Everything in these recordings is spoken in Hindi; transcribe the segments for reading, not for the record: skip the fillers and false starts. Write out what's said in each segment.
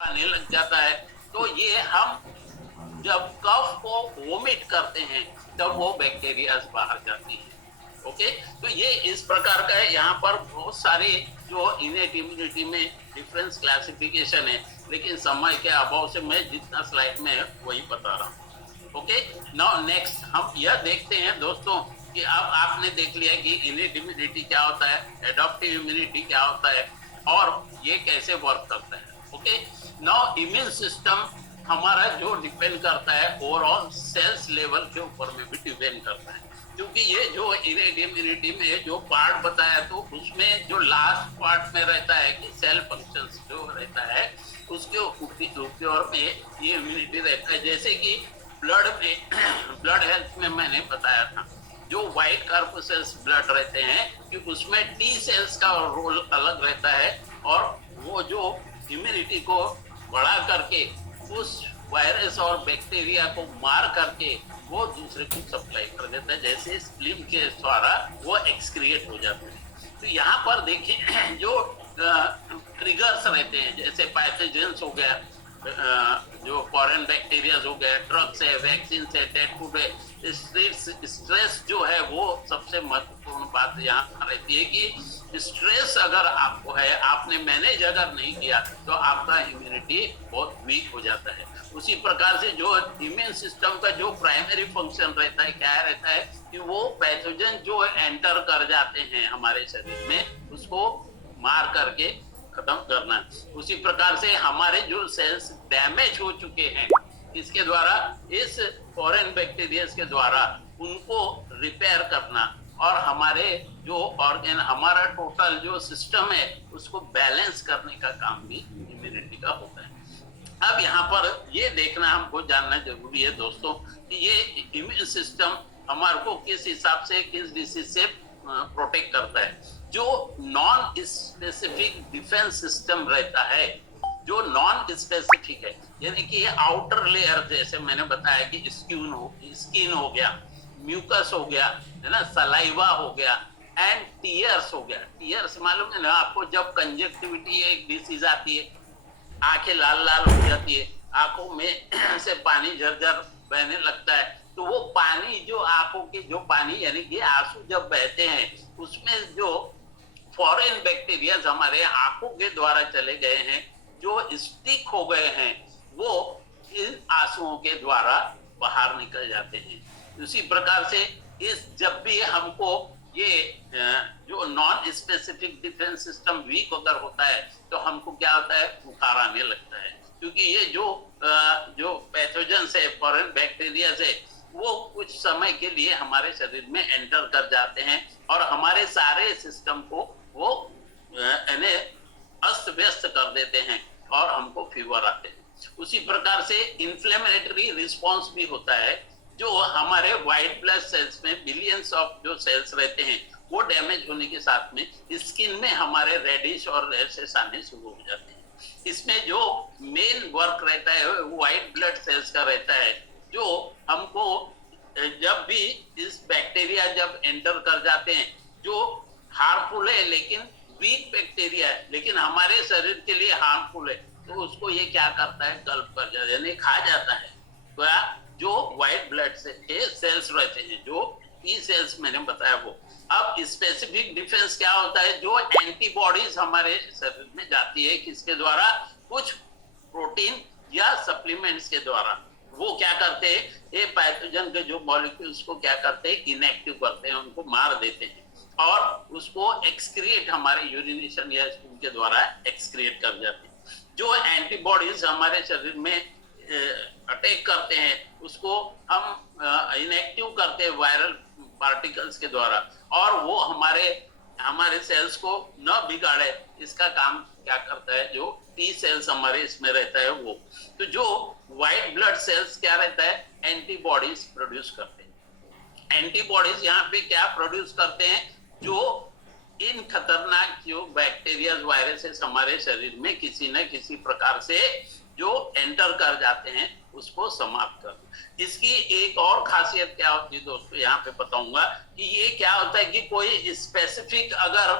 आने लग जाता है। तो ये हम जब कफ को वोमिट करते हैं तब वो बैक्टीरिया बाहर जाती है। ओके, तो ये इस प्रकार का है। यहाँ पर बहुत सारे जो इनेट इम्यूनिटी में डिफरेंस क्लासिफिकेशन है, लेकिन समय के अभाव से मैं जितना स्लाइड में है वही बता रहा हूँ। ओके, नाउ नेक्स्ट हम यह देखते हैं दोस्तों कि अब आपने देख लिया कि इनेट इम्यूनिटी क्या होता है, एडॉप्टिव इम्यूनिटी क्या होता है और ये कैसे वर्क करता है। ओके, नाउ इम्यून सिस्टम हमारा जो डिपेंड करता है ओवरऑल सेल्स लेवल के ऊपर में भी डिपेंड करता है, क्योंकि ये जो इनेट इम्यूनिटी में जो पार्ट बताया तो उसमें जो लास्ट पार्ट में रहता है कि सेल फंक्शंस जो रहता है उसके ऊपर में ये इम्यूनिटी रहता है। जैसे कि ब्लड में ब्लड हेल्थ में मैंने बताया था जो व्हाइट कार्पोसेल्स ब्लड रहते हैं कि उसमें टी सेल्स का रोल अलग रहता है और वो जो इम्यूनिटी को बढ़ा करके उस वायरस और बैक्टीरिया को मार करके वो दूसरे को सप्लाई कर देता है, जैसे स्प्लीन के द्वारा वो एक्सक्रिएट हो जाते हैं। तो यहाँ पर देखिए जो ट्रिगर्स रहते हैं जैसे पैथोजेंस हो गया, जो फॉरेन बैक्टीरिया हो गया, ड्रग्स है, वैक्सीन है, डेड फूड है, स्ट्रेस जो है वो सबसे महत्वपूर्ण बात यहाँ रहती है कि स्ट्रेस अगर आपको है, आपने मैनेज अगर नहीं किया तो आपका इम्यूनिटी बहुत वीक हो जाता है। उसी प्रकार से जो इम्यून सिस्टम का जो प्राइमरी फंक्शन रहता है क्या रहता है कि वो पैथोजन जो एंटर कर जाते हैं हमारे शरीर में उसको मार करके खत्म करना। उसी प्रकार से हमारे जो सेल्स डैमेज हो चुके हैं इसके द्वारा, इस फॉरेन बैक्टीरिया के द्वारा उनको रिपेयर करना और हमारे जो ऑर्गन, हमारा टोटल जो सिस्टम है उसको बैलेंस करने का काम भी इम्यूनिटी का होता है। अब यहाँ पर ये देखना हमको जानना जरूरी है दोस्तों कि ये इम्यून सिस्टम हमारे को किस हिसाब से किस डिसीज से प्रोटेक्ट करता है। जो नॉन स्पेसिफिक डिफेंस सिस्टम रहता है, जो नॉन स्पेसिफिक है, यानी कि आउटर लेयर जैसे मैंने बताया कि स्किन हो गया, म्यूकस हो गया, है ना, सलाइवा हो गया एंड टीयर्स हो गया। टीयर्स मालूम है ना आपको, जब कंजक्टिविटी एक डिसीज आती है, आंखें लाल लाल हो जाती है, आंखों में से पानी झरझर बहने लगता है, तो वो पानी जो आंखों के जो पानी यानी कि आंसू जब बहते हैं उसमें जो फॉरेन बैक्टीरिया हमारे आंखों के द्वारा चले गए हैं, जो स्टिक हो गए हैं, वो इन आंसुओं के द्वारा बाहर निकल जाते हैं। उसी प्रकार से इस जब भी हमको ये जो non specific defence system weak अगर होता है तो हमको क्या होता है, बुखार आने लगता है, क्योंकि ये जो पैथोजन है, फॉरेन बैक्टीरिया है, वो कुछ समय के लिए हमारे शरीर में एंटर कर जाते हैं और हमारे सारे सिस्टम को वो अस्त व्यस्त कर देते हैं और हमको फीवर आते हैं। उसी प्रकार से इन्फ्लेमेटरी रिस्पॉन्स भी होता है, जो हमारे व्हाइट ब्लड सेल्स में बिलियंस ऑफ जो सेल्स रहते हैं वो डैमेज होने के साथ में स्किन में हमारे रेडिश और रैशेस आने शुरू हो जाते हैं। इसमें जो मेन वर्क रहता है व्हाइट ब्लड सेल्स का रहता है, जो हमको जब भी इस बैक्टीरिया जब एंटर कर जाते हैं, जो हार्मफुल है लेकिन वीक बैक्टीरिया है लेकिन हमारे शरीर के लिए हार्मफुल है, तो उसको ये क्या करता है, गल्प कर जाता है, यानी खा जाता है। जो व्हाइट ब्लड से सेल्स रहते हैं, जो टी सेल्स मैंने बताया वो। अब स्पेसिफिक डिफेंस क्या होता है, जो एंटीबॉडीज हमारे शरीर में जाती है किसके द्वारा, कुछ प्रोटीन या सप्लीमेंट्स के द्वारा। वो क्या करते हैं, ये पैथोजन के जो मॉलिक्यूल्स को क्या करते हैं, इनएक्टिव करते हैं, उनको मार देते हैं और उसको एक्सक्रिएट हमारे यूरिनेशन या स्पून के द्वारा एक्सक्रिएट कर जाते हैं। जो एंटीबॉडीज हमारे शरीर में अटैक करते हैं उसको हम इनएक्टिव करते हैं वायरल पार्टिकल्स के द्वारा, और वो हमारे सेल्स को न बिगाड़े, इसका काम क्या करता है, जो टी सेल्स हमारे इसमें रहता है वो। तो जो व्हाइट ब्लड सेल्स क्या रहता है, एंटीबॉडीज प्रोड्यूस करते हैं। एंटीबॉडीज यहाँ पे क्या प्रोड्यूस करते हैं, जो इन खतरनाक जो बैक्टीरिया वायरसेस हमारे शरीर में किसी न किसी प्रकार से जो एंटर कर जाते हैं उसको समाप्त कर। इसकी एक और खासियत क्या होती है दोस्तों, यहाँ पे बताऊंगा कि ये क्या होता है कि कोई स्पेसिफिक अगर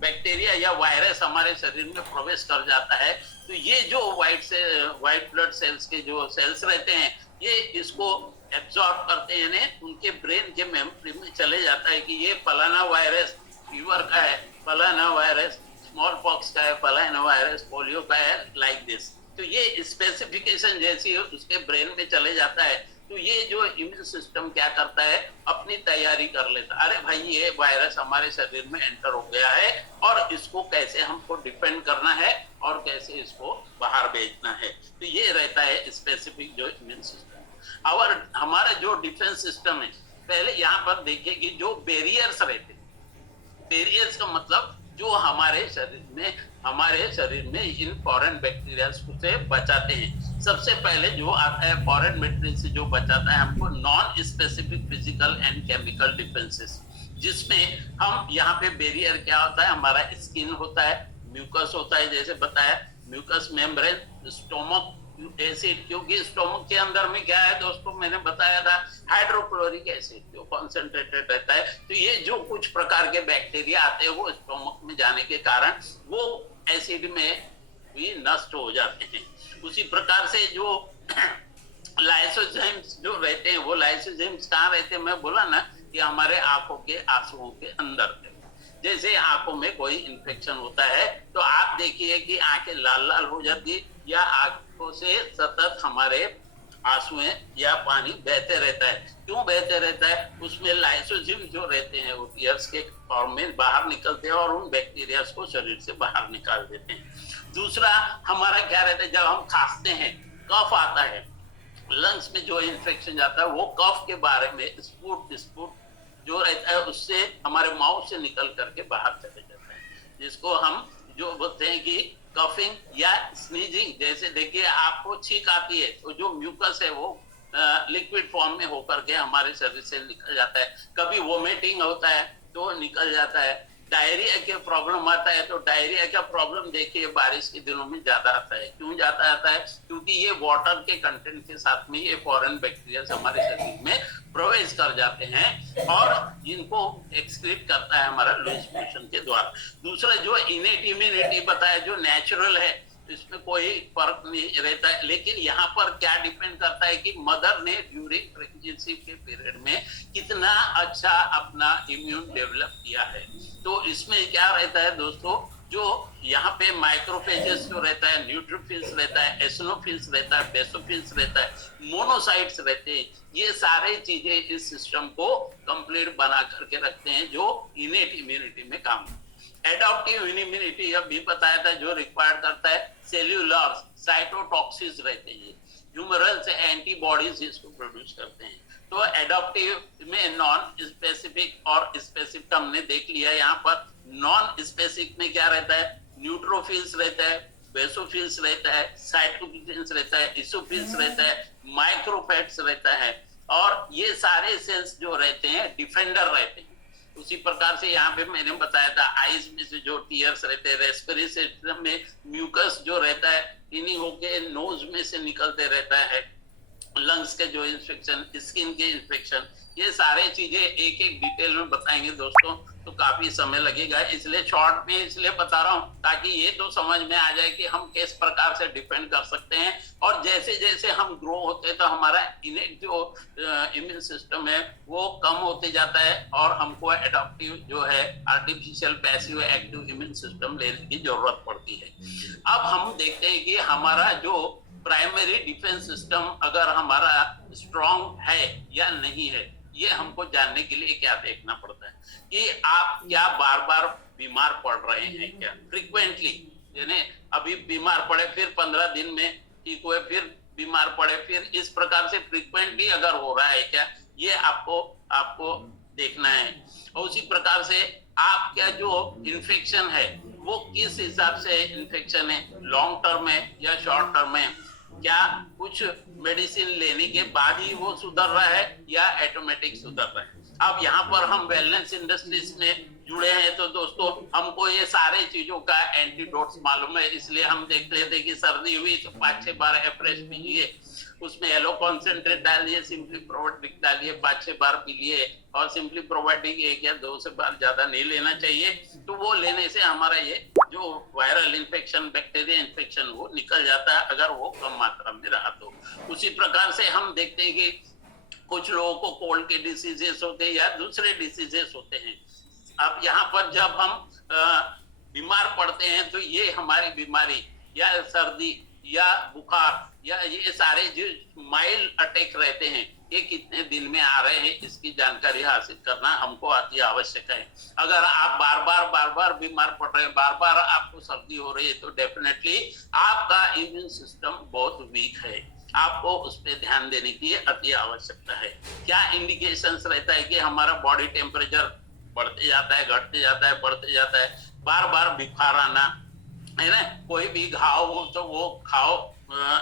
बैक्टीरिया या वायरस हमारे शरीर में प्रवेश कर जाता है तो ये जो व्हाइट ब्लड सेल्स के जो सेल्स रहते हैं ये इसको एब्जॉर्ब करते हैं, उनके ब्रेन के मेमोरी में चले जाता है कि ये फलाना वायरस फीवर का है, फलाना वायरस स्मॉल पॉक्स का है, फलाना वायरस पोलियो का है, लाइक दिस। तो ये स्पेसिफिकेशन जैसी उसके ब्रेन में चले जाता है तो ये जो इम्यून सिस्टम क्या करता है, अपनी तैयारी कर लेता है, अरे भाई ये वायरस हमारे शरीर में एंटर हो गया है और इसको कैसे हमको डिफेंड करना है और कैसे इसको बाहर भेजना है। तो ये रहता है स्पेसिफिक जो इम्यून सिस्टम। और हमारा जो डिफेंस सिस्टम है, पहले यहाँ पर देखिए कि जो बैरियर्स रहते हैं, बैरियर्स का मतलब जो हमारे शरीर में इन फॉरेन बैक्टीरिया से बचाते हैं। सबसे पहले जो आता है फॉरेन बैक्टीरिया से जो बचाता है हमको, non specific physical and chemical defences, जिसमें हम यहाँ पे बैरियर क्या होता है, हमारा स्किन होता है, म्यूकस होता है, जैसे बताया म्यूकस मेम्ब्रेन, स्टोमक एसिड, क्योंकि स्टोमक के अंदर में क्या है दोस्तों, मैंने बताया था हाइड्रोक्लोरिक एसिड जो कॉन्सेंट्रेटेड रहता है। तो ये जो कुछ प्रकार के बैक्टीरिया आते हैं वो स्टोमक में जाने के कारण वो एसिड में भी नष्ट हो जाते हैं। उसी प्रकार से जो लाइसोजाइम्स जो रहते हैं, वो लाइसोजाइम्स कहाँ रहते हैं, मैं बोला ना कि हमारे आंखों के आंसुओं के अंदर। जैसे आंखों में कोई इन्फेक्शन होता है तो आप देखिए कि आंखें लाल लाल हो जाती या आंखों से सतत हमारे आंसुएं या पानी बहते रहता है। क्यों बहते रहता है, उसमें लाइसोजिम जो रहते हैं वो टीयर्स के फॉर्म में बाहर निकलते हैं और उन बैक्टीरिया को शरीर से बाहर निकाल देते हैं। दूसरा हमारा क्या रहता है, जब हम खांसते हैं, कफ आता है, लंग्स में जो इन्फेक्शन जाता है वो कफ के बारे में स्पूट जो रहता है उससे हमारे माउथ से निकल करके बाहर चले जाता है, जिसको हम जो बोलते हैं कि कफिंग या स्नीजिंग। जैसे देखिए आपको छींक आती है तो जो म्यूकस है वो लिक्विड फॉर्म में होकर के हमारे शरीर से निकल जाता है। कभी वोमिटिंग होता है तो निकल जाता है। डायरिया के प्रॉब्लम आता है तो डायरिया का प्रॉब्लम देखिए बारिश के दिनों में ज्यादा आता है। क्यों ज्यादा आता है, क्योंकि ये वाटर के कंटेंट के साथ में ये फॉरेन बैक्टीरिया हमारे शरीर में प्रवेश कर जाते हैं और इनको एक्सक्रीट करता है हमारा लूज मोशन के द्वारा। दूसरा जो इनेट इम्यूनिटी बताया जो नेचुरल है, इसमें कोई फर्क नहीं रहता है, लेकिन यहाँ पर क्या डिपेंड करता है कि मदर ने ड्यूरिंग प्रेगनेंसी के पीरियड में कितना अच्छा अपना इम्यून डेवलप किया है। तो इसमें क्या रहता है दोस्तों, जो यहाँ पे माइक्रोफेजेस जो रहता है, न्यूट्रोफिल्स रहता है, एसिनोफिल्स रहता है, बेसोफिल्स रहता है, मोनोसाइट्स रहते हैं, ये सारे चीजें इस सिस्टम को कंप्लीट बना करके रखते हैं जो इनेट इम्यूनिटी में काम करते हैं। एडॉप्टिव इम्यूनिटी अभी बताया था जो रिक्वायर्ड करता है सेल्यूलर साइटोटॉक्सिस रहते हैं, ह्यूमरल से एंटीबॉडीज इसको प्रोड्यूस करते हैं। तो एडॉप्टिव में नॉन स्पेसिफिक और स्पेसिफिक हमने देख लिया। यहाँ पर नॉन स्पेसिफिक में क्या रहता है, न्यूट्रोफिल्स रहता है, बेसोफिल्स रहता है, साइटोकिन्स रहता है, इसोफिल्स रहता है, माइक्रोफैट्स रहता है, और ये सारे सेल्स जो रहते हैं डिफेंडर रहते हैं। उसी प्रकार से यहाँ पे मैंने बताया था आईज में से जो टीयर्स रहते हैं, रेस्पिरेटरी सिस्टम में म्यूकस जो रहता है इन्हीं होके नोज में से निकलते रहता है, लंग्स के जो इन्फेक्शन, स्किन के इन्फेक्शन, ये सारे चीजें एक एक डिटेल में बताएंगे दोस्तों तो काफी समय लगेगा, इसलिए शॉर्ट में इसलिए बता रहा हूँ ताकि ये तो समझ में आ जाए कि हम किस प्रकार से डिपेंड कर सकते हैं। और जैसे जैसे हम ग्रो होते हैं तो हमारा इनेट जो इम्यून सिस्टम है वो कम होते जाता है और हमको एडॉप्टिव जो है artificial passive active immune system लेने की जरूरत पड़ती है। अब हम देखते हैं कि हमारा जो प्राइमरी डिफेंस सिस्टम अगर हमारा स्ट्रॉन्ग है या नहीं है, ये हमको जानने के लिए क्या देखना पड़ता है कि आप क्या बार बार बीमार पड़ रहे हैं क्या, फ्रीक्वेंटली, यानी अभी बीमार पड़े फिर 15 दिन में ठीक हुए फिर बीमार पड़े, फिर इस प्रकार से फ्रीक्वेंटली अगर हो रहा है क्या, ये आपको देखना है। और उसी प्रकार से आपका जो इन्फेक्शन है वो किस हिसाब से इन्फेक्शन है, लॉन्ग टर्म है या शॉर्ट टर्म है, क्या कुछ मेडिसिन लेने के बाद ही वो सुधर रहा है या ऑटोमेटिक सुधर रहा है। अब यहाँ पर हम वेलनेस इंडस्ट्रीज में जुड़े हैं, तो दोस्तों हमको ये सारे चीजों का एंटीडोट्स मालूम है, इसलिए हम देखते थे कि सर्दी हुई तो 5-6 बार एफ्रेश पीजिए, उसमें येलो कॉन्सेंट्रेट डालिए, सिंपली प्रोबायोटिक डालिए, 5-6 बार पी लिए, और सिंपली प्रोबायोटिक 1 या 2 से बार ज्यादा नहीं लेना चाहिए। तो वो लेने से हमारा ये जो वायरल इन्फेक्शन, बैक्टीरिया इन्फेक्शन वो निकल जाता है, अगर वो कम मात्रा में रहा तो। उसी प्रकार से हम देखते हैं कि कुछ लोगों को कोल्ड के डिसीजेस होते हैं या दूसरे डिसीजेस होते हैं। अब यहाँ पर जब हम बीमार पड़ते हैं तो ये हमारी बीमारी या सर्दी या बुखार या ये सारे जो माइल्ड अटैक रहते हैं, ये कितने दिन में आ रहे हैं, इसकी जानकारी हासिल करना हमको अति आवश्यक है। अगर आप बार बार बीमार पड़ रहे हैं, बार बार आपको सर्दी हो रही है, तो डेफिनेटली आपका इम्यून सिस्टम बहुत वीक है, आपको उस पर ध्यान देने की अति आवश्यकता है। क्या इंडिकेशंस रहता है कि हमारा बॉडी टेम्परेचर बढ़ते जाता है, घटते जाता है, बढ़ते जाता है, बार बार बुखार आना, है ना, कोई भी घाव हो तो वो घाव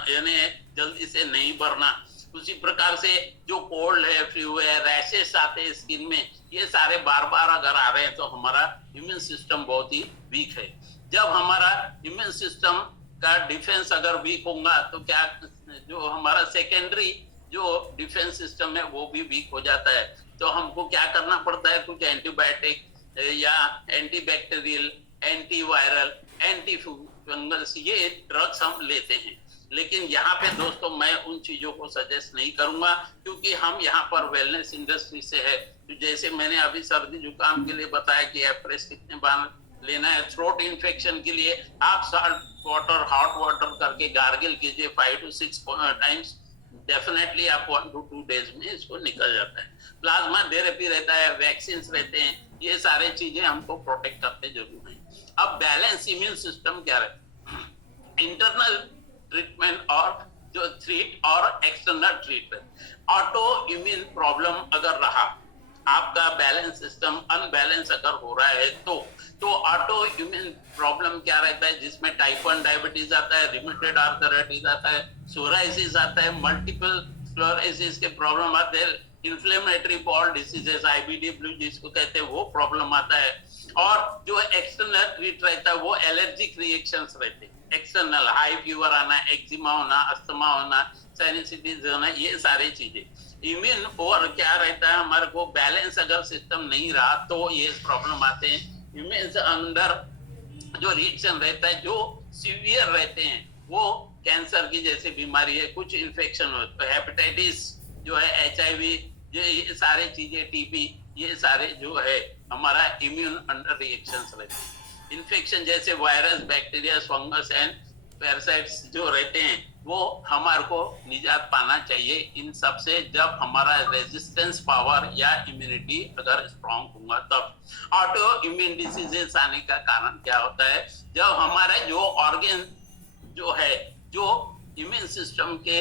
यानी जल्दी से नहीं भरना, उसी प्रकार से जो कोल्ड है, फ्लू है, रैशेस आते हैं स्किन में, ये सारे बार बार अगर आ रहे हैं तो हमारा इम्यून सिस्टम बहुत ही वीक है। जब हमारा इम्यून सिस्टम का डिफेंस अगर वीक होगा तो क्या जो हमारा सेकेंडरी जो डिफेंस सिस्टम है वो भी वीक हो जाता है। तो हमको क्या करना पड़ता है, कुछ एंटीबायोटिक या एंटीबैक्टीरियल, एंटीवायरल, एंटी फंगस ये ड्रग्स हम लेते हैं। लेकिन यहाँ पे दोस्तों मैं उन चीजों को सजेस्ट नहीं करूंगा, क्योंकि हम यहाँ पर वेलनेस इंडस्ट्री से है। तो जैसे मैंने अभी सर्दी जुकाम के लिए बताया कि एप्रेस कितने बार लेना है, थ्रोट इन्फेक्शन के लिए आप सॉल्ट वाटर, हॉट वाटर करके गार्गिल कीजिए 5 to 6 टाइम्स, डेफिनेटली आप 1 to 2 डेज में इसको निकल जाता है। प्लाज्मा थेरेपी रहता है, वैक्सीन रहते हैं, ये सारे चीजें हमको प्रोटेक्ट करते जरूर हैं। अब बैलेंस इम्यून सिस्टम क्या रहता है, इंटरनल ट्रीटमेंट और जो थ्रीट और external treatment. Auto immune problem अगर रहा, आपका बैलेंस सिस्टम अनबैलेंस अगर हो रहा है तो ऑटो इम्यून प्रॉब्लम क्या रहता है, जिसमें टाइप 1 डायबिटीज आता है, रिमेटेड आर्थराइटिस आता है, सोराइसिस आता है, मल्टीपल स्क्लेरोसिस के प्रॉब्लम आते हैं, inflammatory ball diseases, IBD blue जिसको कहते हैं वो प्रॉब्लम आता है। और जो एक्सटर्नल ट्रीट रहता है वो एलर्जिक रिएक्शंस रहते हैं, एक्सटर्नल हाई फीवर आना, एक्जिमा होना, अस्थमा होना, साइनसाइटिस होना, ये सारी चीजें। इम्यून और क्या रहता है, हमारे को बैलेंस अगर सिस्टम नहीं रहा तो ये प्रॉब्लम आते हैं। इम्यून से अंदर जो रिएक्शन रहता है जो सीवियर रहते हैं, वो कैंसर की जैसे बीमारी है, कुछ इन्फेक्शन हो तो हेपेटाइटिस जो है, HIV, ये सारे चीजें, टीबी, ये सारे जो है हमारा इम्यून अंडर रिएक्शंस रहते हैं। इन्फेक्शन जैसे virus, bacteria, fungus and parasites जो रहते हैं वो हमारे को निजात पाना चाहिए इन सब से, जब हमारा रेजिस्टेंस पावर या इम्यूनिटी अगर स्ट्रांग होगा तब। ऑटो इम्यून डिसीजेस आने का कारण क्या होता है, जब हमारे जो ऑर्गन जो है, जो इम्यून सिस्टम के